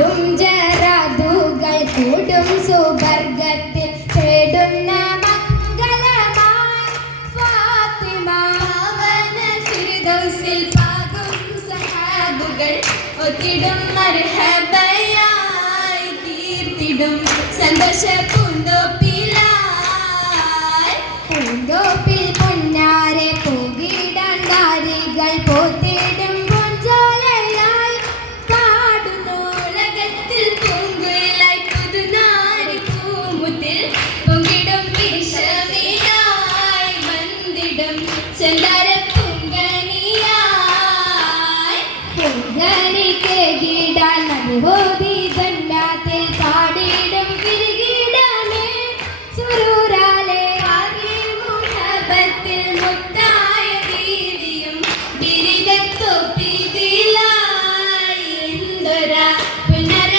പാടും ജറാദുകൾ കൂടും സുവർഗത്തിൽ തേടുന്ന മംഗളമായി ഫാത്തിമ അവന ഫിർദൗസിൽ പാകും സഹാബുകൾ ഒത്തിടും മർഹബയായി തീർത്തിടും സന്തോഷ പൂന്തോപ്പിലായി പൂന്തോപ്പിൽ പൊന്നാരെ പൂകിടാൻ നാരികൾ പോത്തിടും പൊൻചോലയായി പാടുന്നു ഉലകത്തിൽ പൂങ്കുയിലായി പുതുനാരി പൂമുത്തിൽ പൊങ്കിടും വിഷമിലായി വന്നിടും ചെന്താര പൂങ്കനിയായി പൂങ്കനിക്ക് ഗീടാൻ നദിഹോതി ജന്നാത്തിൽ പാടിടും കിരീടാനേ സുരൂരാലേ ആകെ മുഹബത്തിൽ മുത്തായ വീതിയും ബിരിദത്തൊപ്പിതിലായി എന്തൊരാ പുനര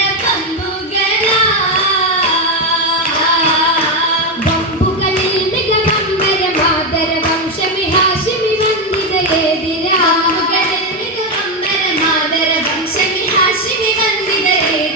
വമ്പുകളിൽ മികവമ്പര മാതര വംശമി ഹാഷിമി വന്ദിതയേതിരാ വമ്പുകളിൽ മികവമ്പര മാതര വംശമി ഹാഷിമി വന്ദിതയേതിരാ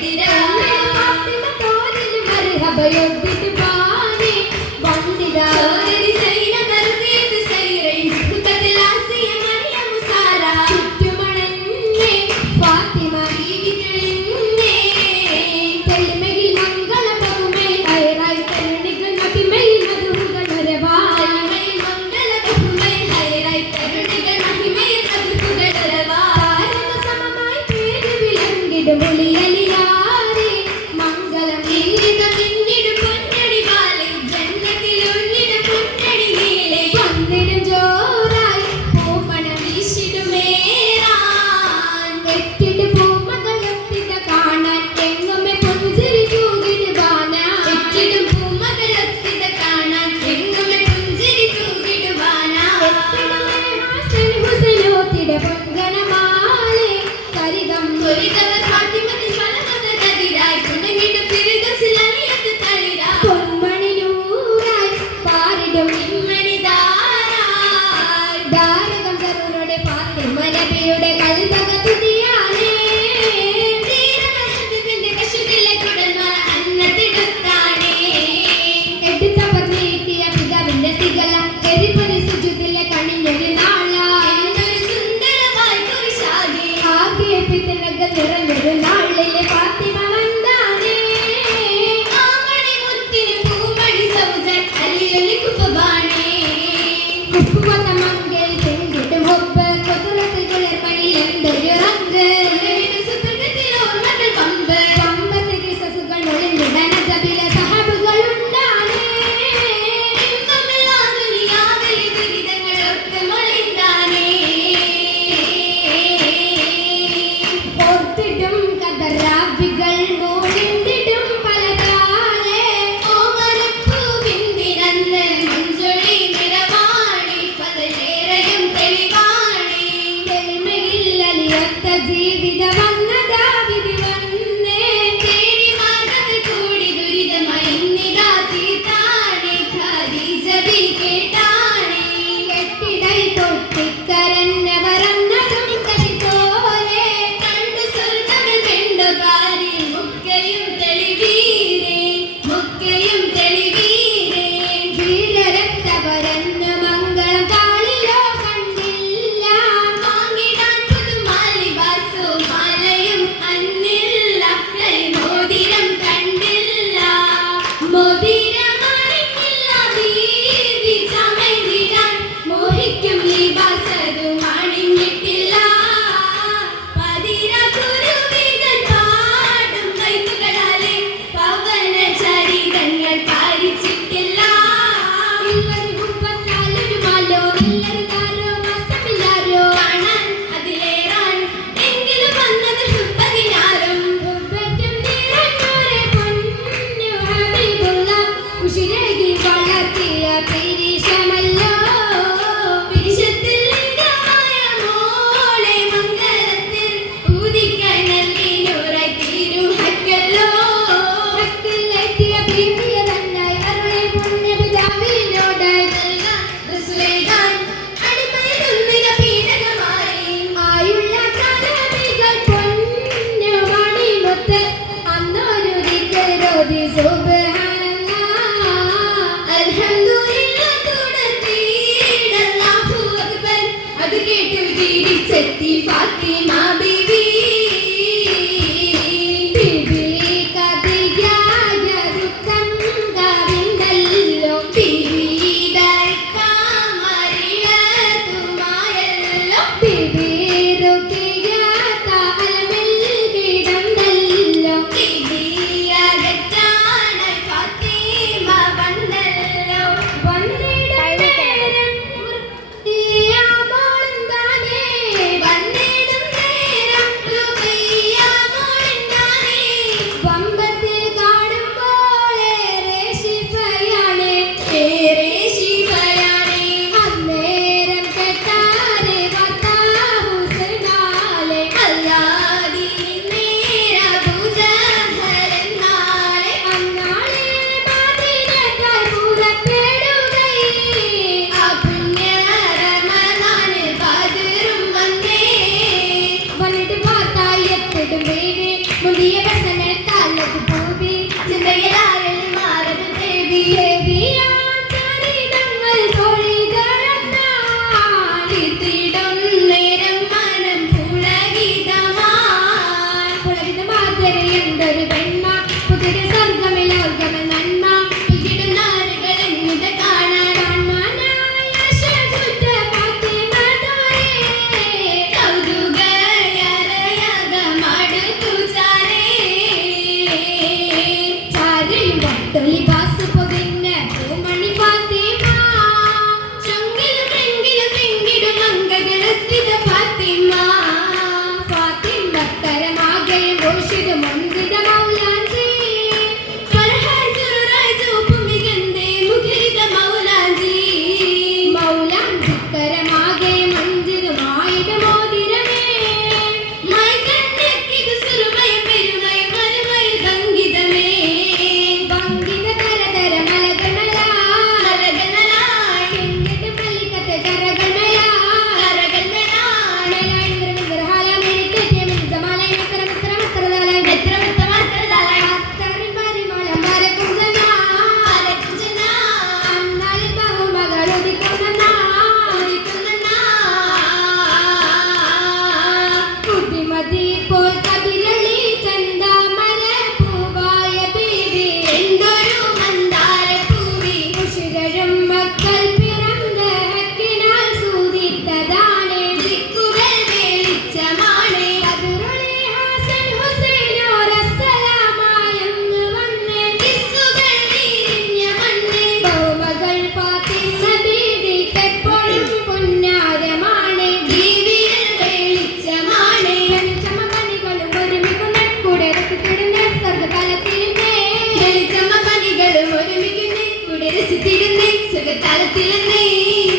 തലത്തിലെന്നേ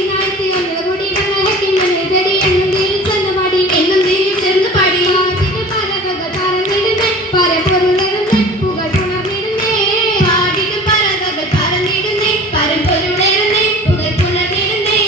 നാഴ്ത്തി വന്ന കൂടി ഹക്കിമനെ തടി എന്നും തീരിൽ ചെന്ന് പാടി എന്നും തീരിൽ ചെന്ന് പാടി പാട്ടിന് പല വക പറന്നിടുന്നേ പരപ്പൊരുളരുന്നേ പുകൾ പുണർന്നിടുന്നേ പാടിന് പല വക പറന്നിടുന്നേ പരപ്പൊരുളരുന്നേ പുകൾ പുണർന്നിടുന്നേ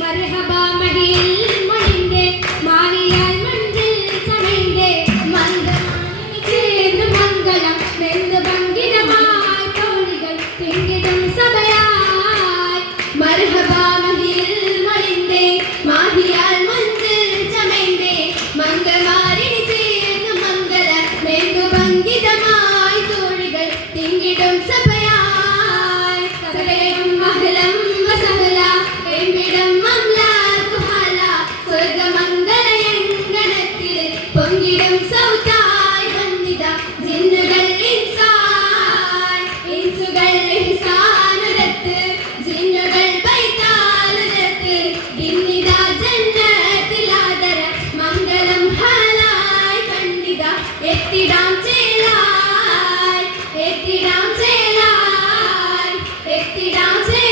മർഹബാ മഹിയിൽ മണിന്റെ മാവിയാൽ മണ്ണിൽ ചമൈന്റെ മംഗളമാണി ചേർന്ന് മംഗളം വെന്ന് ഭംഗിതമായി തോണികൾ തിങ്ങിടും സഭയായി മർഹബാ മഹിയിൽ മണിന്റെ മാവിയാൽ മണ്ണിൽ ചമൈന്റെ മംഗളമാരിണി ചേർന്ന് മംഗളം വെന്ന് ഭംഗിതമായി തോണികൾ തിങ്ങിടും സഭയായി സഭയും മഹലം വസഹല എമ്പിടം മംലാകുഹല സ്വർഗമംഗലയങ്കണത്തിൽ പൊങ്കിടും സൗതായി വന്നിത ജിന്നുകൾ ഇൻസാൻ ഇൻസുകൾ ഇഹ്സാനുരത്ത് ജിന്നുകൾ ബൈതാനുരത്ത് ഇന്നിത ജന്നത്തിലാദര മംഗളം ഹാലായി കണ്ടിത എത്തിടാം ചേലായി എത്തിടാം ചേലായി എത്തിടാം ചേലായി